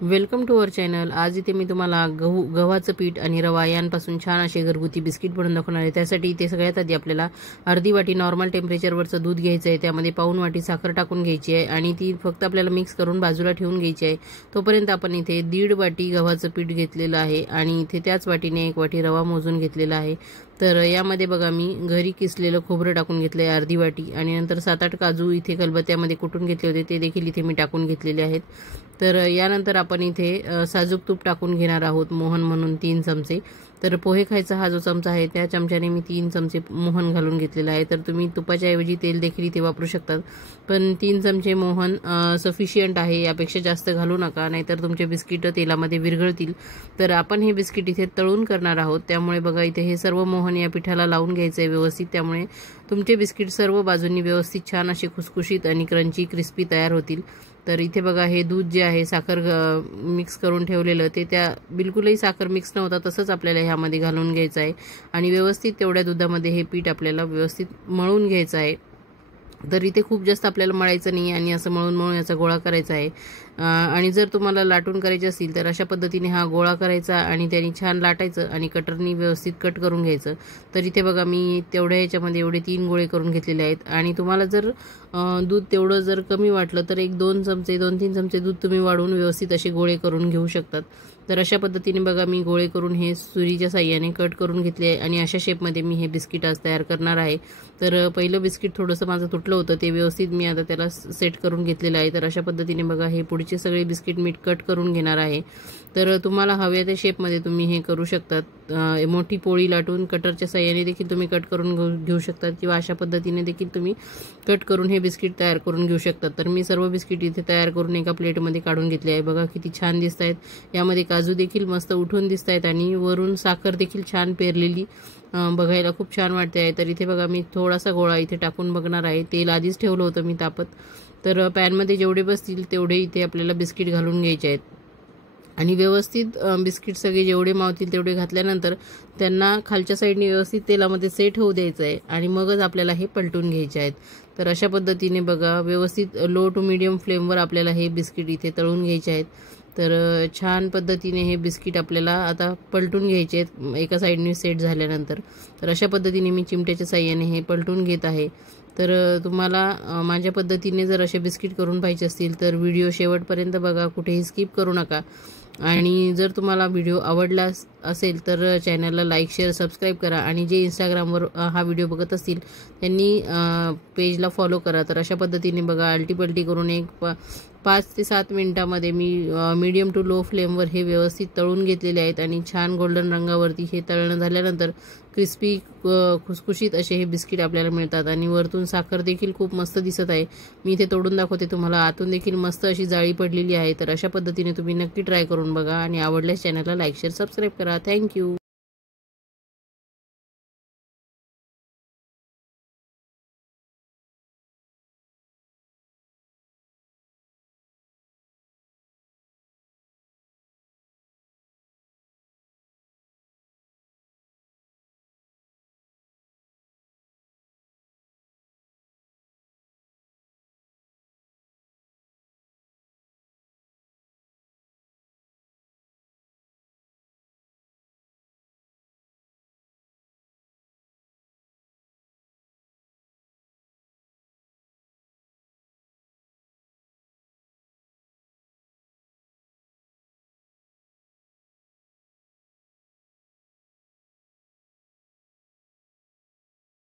Welcome to our channel. आज इथे मी तुम्हाला गव्हाचं पीठ आणि रवा यांपासून छान असे घरगुती बिस्किट बनवून दाखवणार आहे। त्यासाठी इथे सगळ्यात आधी आपल्याला अर्धी वाटी नॉर्मल टेम्परेचरवरचं दूध घ्यायचं आहे। त्यामध्ये पाऊण वाटी साखर टाकून घ्यायची आहे आणि ती फक्त आपल्याला मिक्स करून बाजूला ठेवून घ्यायची आहे। तोपर्यंत आपण इथे 1.5 वाटी गव्हाचं पीठ घेतलेलं आहे आणि इथे त्याच वाटीने 1 वाटी रवा मोजून घेतलेला आहे। तर यामध्ये बघा मी घरी किसलेलं खोबरं टाकून घेतलंय अर्धी वाटी आणि नंतर 7-8 काजू इथे खलबत्त्यामध्ये कुटून घेतले होते ते देखील इथे मी टाकून घेतलेले आहेत। तर यानंतर आपण इथे साजूक तूप टाकून घेणार आहोत, मोहन म्हणून 3 चमचे। तर पोहे खायचा हा जो चमचा आहे त्या चमच्याने मी 3 चमचे मोहन घालून घेतलेला आहे। तर तुम्ही तुपाच्या ऐवजी तेल देखील इथे वापरू शकतात, पण 3 चमचे मोहन सफिशियंट आहे, यापेक्षा जास्त घालू नका, नाहीतर तुमचे बिस्किट तेलामध्ये विरघळतील। तर आपण हे बिस्किट इथे तळून करणार आहोत, त्यामुळे बघा इथे हे सर्व मोहन या पिठाला लावून घ्यायचं आहे व्यवस्थित। त्यामुळे तुमचे बिस्किट सर्व बाजूंनी व्यवस्थित छान असे खुसखुशीत आणि क्रंची क्रिस्पी तयार होतील। तर इथे बघा हे दूध जे आहे साखर मिक्स करून ठेवलेलं ते त्या बिलकुलही साखर मिक्स नव्हता तसंच आपल्याला ह्यामध्ये घालून घ्यायचं आहे आणि व्यवस्थित तेवढ्या दुधामध्ये हे पीठ आपल्याला व्यवस्थित मळून घ्यायचं आहे। तर इथे खूप जास्त आपल्याला मळायचं नाही आणि असं मळून याचा गोळा करायचा आहे। आणि जर तुम्हाला लाटून करायचे असतील तर अशा पद्धतीने हा गोळा करायचा आणि त्याने छान लाटायचं आणि कटरनी व्यवस्थित कट करून घ्यायचं। तर इथे बघा मी तेवढ्या ह्याच्यामध्ये एवढे 3 गोळे करून घेतलेले आहेत आणि तुम्हाला जर दूध तेवढं जर कमी वाटलं तर 2-3 चमचे दूध तुम्ही वाढवून व्यवस्थित असे गोळे करून घेऊ शकतात। तर अशा पद्धतीने बघा मी गोळे करून हे सुरीच्या साहाय्याने कट करून घेतले आहे आणि अशा शेपमध्ये मी हे बिस्किट आज तयार करणार आहे। तर पहिलं बिस्किट थोडंसं माझं तुटलं होतं ते व्यवस्थित मी आता त्याला सेट करून घेतलेलं आहे। तर अशा पद्धतीने बघा हे पुढचे सगळे बिस्किट मी कट करून घेणार आहे। तर तुम्हाला हव्या त्या शेपमध्ये तुम्ही हे करू शकतात। मोठी पोळी लाटून कटरच्या साहाय्याने देखील तुम्ही कट करून घेऊ शकतात किंवा अशा पद्धतीने देखील तुम्ही कट करून हे बिस्किट तयार करून घेऊ शकतात। तर मी सर्व बिस्किट इथे तयार करून एका प्लेटमध्ये काढून घेतले आहे। बघा किती छान दिसत आहेत, यामध्ये काजू देखील मस्त उठून दिसत आहेत आणि वरून साखर देखील छान पेरलेली बघायला खूप छान वाटते आहे। तर इथे बघा मी थोडासा गोळा इथे टाकून बघणार आहे। तेल आधीच ठेवलं होतं मी तापत, तर पॅनमध्ये जेवढे बसतील तेवढे इथे आपल्याला बिस्किट घालून घ्यायचे आहेत आणि व्यवस्थित बिस्किट सगळे जेवढे मावतील तेवढे घातल्यानंतर त्यांना खालच्या साईडने व्यवस्थित तेलामध्ये सेट होऊ द्यायचं आहे आणि मगच आपल्याला हे पलटून घ्यायचे आहेत। तर अशा पद्धतीने बघा व्यवस्थित लो टू मीडियम फ्लेमवर आपल्याला हे बिस्किट इथे तळून घ्यायचे आहेत। तर छान पद्धतीने हे बिस्किट आपल्याला आता पलटून घ्यायचे आहेत एका साईडने सेट झाल्यानंतर। तर अशा पद्धतीने मी चिमट्याच्या साहाय्याने हे पलटून घेत आहे। तर तुम्हाला माझ्या पद्धतीने जर असे बिस्किट करून पाहिजे असतील तर व्हिडिओ शेवटपर्यंत बघा, कुठेही स्किप करू नका। आणि जर तुम्हाला व्हिडिओ आवडला असेल तर चॅनलला लाईक शेअर सबस्क्राईब करा आणि जे इंस्टाग्रामवर हा व्हिडिओ बघत असतील त्यांनी पेजला फॉलो करा। तर अशा पद्धतीने बघा आलटीपलटी करून 5 ते 7 मिनिटांमध्ये मी मीडियम टू लो फ्लेमवर हे व्यवस्थित तळून घेतलेले आहेत आणि छान गोल्डन रंगावरती हे तळणं झाल्यानंतर क्रिस्पी खुसखुशीत असे हे बिस्किट आपल्याला मिळतात आणि वरतून साखर देखील खूप मस्त दिसत आहे। मी इथे तोडून दाखवते तुम्हाला, आतून देखील मस्त अशी जाळी पडलेली आहे। तर अशा पद्धतीने तुम्ही नक्की ट्राय करून बघा आणि आवडल्यास चॅनलला लाईक शेअर सबस्क्राईब करा। थँक्यू।